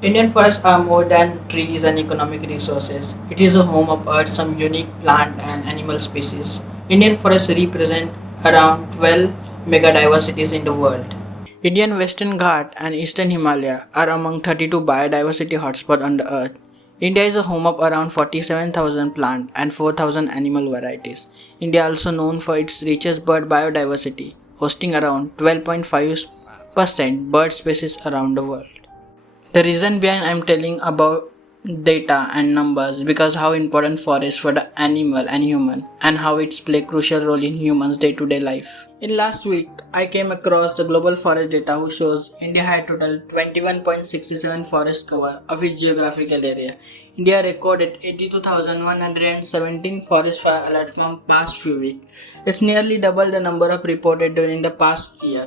Indian forests are more than trees and economic resources. It is a home of Earth's some unique plant and animal species. Indian forests represent around 12 megadiversities in the world. Indian Western Ghat and Eastern Himalaya are among 32 biodiversity hotspots on the earth. India is a home of around 47,000 plant and 4,000 animal varieties. India also known for its richest bird biodiversity, hosting around 12.5% bird species around the world. The reason behind I'm telling about data and numbers because how important forest for the animal and human and how it's play crucial role in humans day-to-day life. In last week, I came across the global forest data which shows India had total 21.67 forest cover of its geographical area. India recorded 82,117 forest fire alerts from past few weeks. It's nearly double the number of reported during the past year.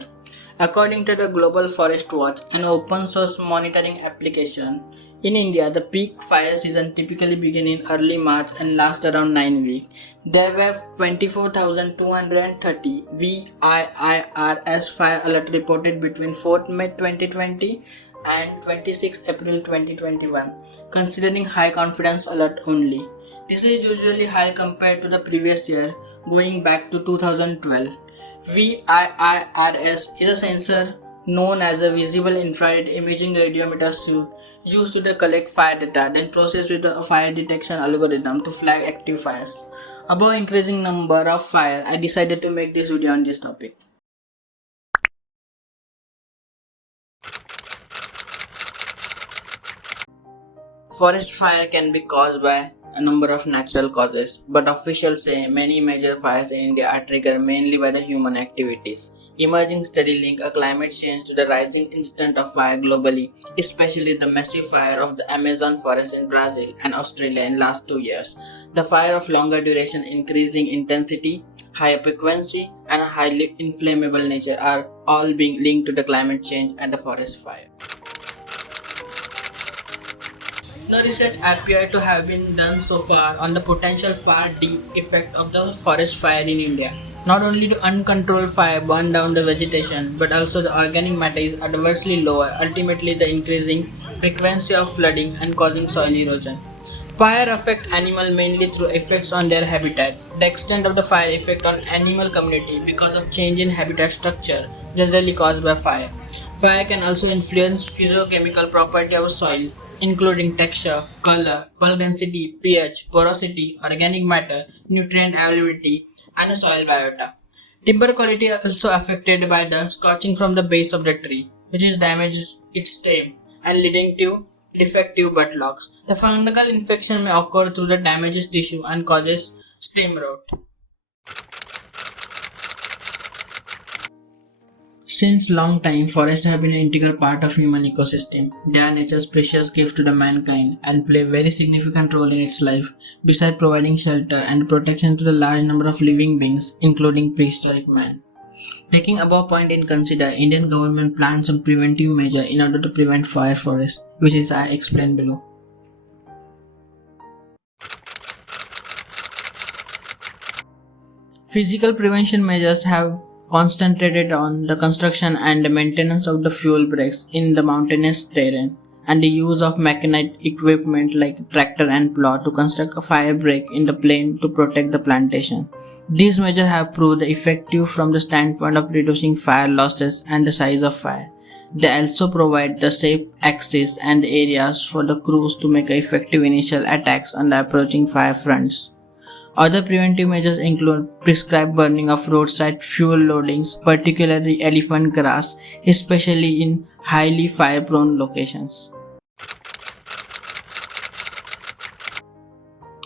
According to the Global Forest Watch, an open source monitoring application, in India the peak fire season typically begins in early March and lasts around 9 weeks. There were 24,230 VIIRS fire alert reported between 4th May 2020 and 26 April 2021, considering high confidence alert only. This is usually high compared to the previous year, going back to 2012. VIIRS is a sensor known as a visible infrared imaging radiometer suite used to collect fire data, then processed with a fire detection algorithm to flag active fires. Above increasing number of fire, I decided to make this video on this topic. Forest fire can be caused by a number of natural causes, but officials say many major fires in India are triggered mainly by the human activities. Emerging study link a climate change to the rising incidence of fire globally, especially the massive fire of the Amazon forest in Brazil and Australia in last 2 years. The fire of longer duration, increasing intensity, high frequency, and a highly inflammable nature are all being linked to the climate change and the forest fire. No research appeared to have been done so far on the potential far deep effect of the forest fire in India. Not only do uncontrolled fire burn down the vegetation, but also the organic matter is adversely lower, ultimately the increasing frequency of flooding and causing soil erosion. Fire affect animal mainly through effects on their habitat. The extent of the fire effect on animal community because of change in habitat structure generally caused by fire. Fire can also influence physiochemical property of soil, including texture, color, bulk density, pH, porosity, organic matter, nutrient availability, and soil biota. Timber quality is also affected by the scorching from the base of the tree, which is damages its stem and leading to defective buttocks. The fungal infection may occur through the damaged tissue and causes stem rot. Since long time, forests have been an integral part of human ecosystem. They are nature's precious gift to the mankind and play a very significant role in its life, besides providing shelter and protection to the large number of living beings, including prehistoric man. Taking above point in consider, Indian government plans some preventive measure in order to prevent fire forests, which is I explained below. Physical prevention measures have concentrated on the construction and maintenance of the fuel breaks in the mountainous terrain and the use of mechanized equipment like tractor and plow to construct a fire break in the plain to protect the plantation. These measures have proved effective from the standpoint of reducing fire losses and the size of fire. They also provide the safe access and areas for the crews to make effective initial attacks on the approaching fire fronts. Other preventive measures include prescribed burning of roadside fuel loadings, particularly elephant grass, especially in highly fire-prone locations.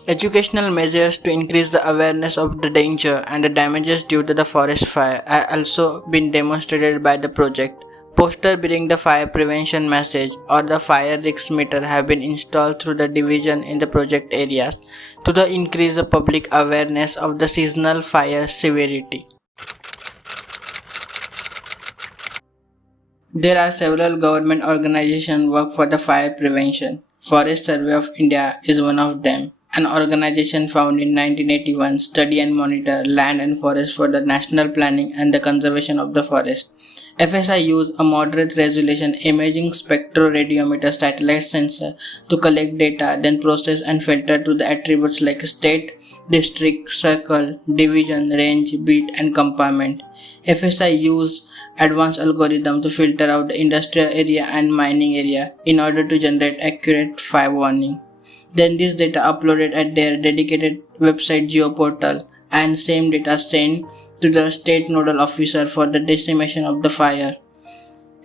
Educational measures to increase the awareness of the danger and the damages due to the forest fire have also been demonstrated by the project. Posters bearing the fire prevention message or the fire risk meter have been installed through the division in the project areas to increase the public awareness of the seasonal fire severity. There are several government organizations work for the fire prevention. Forest Survey of India is one of them, an organization founded in 1981, study and monitor land and forest for the national planning and the conservation of the forest. FSI use a moderate resolution imaging spectroradiometer satellite sensor to collect data, then process and filter to the attributes like state, district, circle, division, range, beat, and compartment. FSI use advanced algorithm to filter out the industrial area and mining area in order to generate accurate fire warning. Then this data uploaded at their dedicated website GeoPortal and same data sent to the state nodal officer for the decimation of the fire.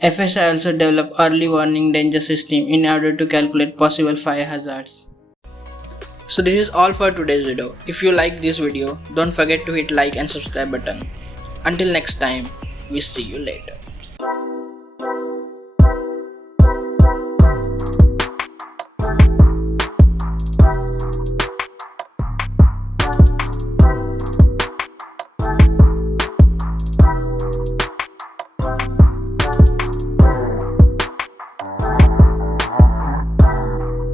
FSI also developed early warning danger system in order to calculate possible fire hazards. So this is all for today's video. If you like this video, don't forget to hit like and subscribe button. Until next time, we see you later.